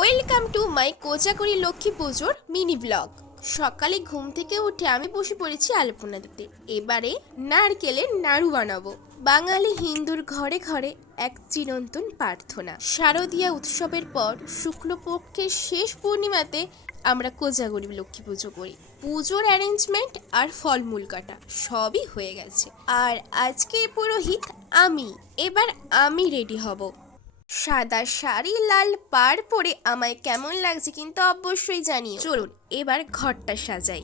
Welcome to my Kojagari Lakshmi পুজোর mini blog. সকালে ঘুম থেকে উঠে আমি বসে পড়েছি আলপনা দিতে। এবারে নারকেলের নাড়ু বানাবো। বাঙালি হিন্দুর ঘরে ঘরে এক চিরন্তন প্রার্থনা। শারদীয়া উৎসবের পর শুক্লপক্ষের শেষ পূর্ণিমাতে আমরা কোজাগরি লক্ষ্মী পুজো করি। পুজোর অ্যারেঞ্জমেন্ট আর ফলমূল কাটা সবই হয়ে গেছে। আর আজকের পুরোহিত আমি। এবার আমি রেডি হব। সাদা শাড়ি লাল পাড় পরে আমায় কেমন লাগছে কিন্তু অবশ্যই জানিও। চলুন এবার ঘরটা সাজাই।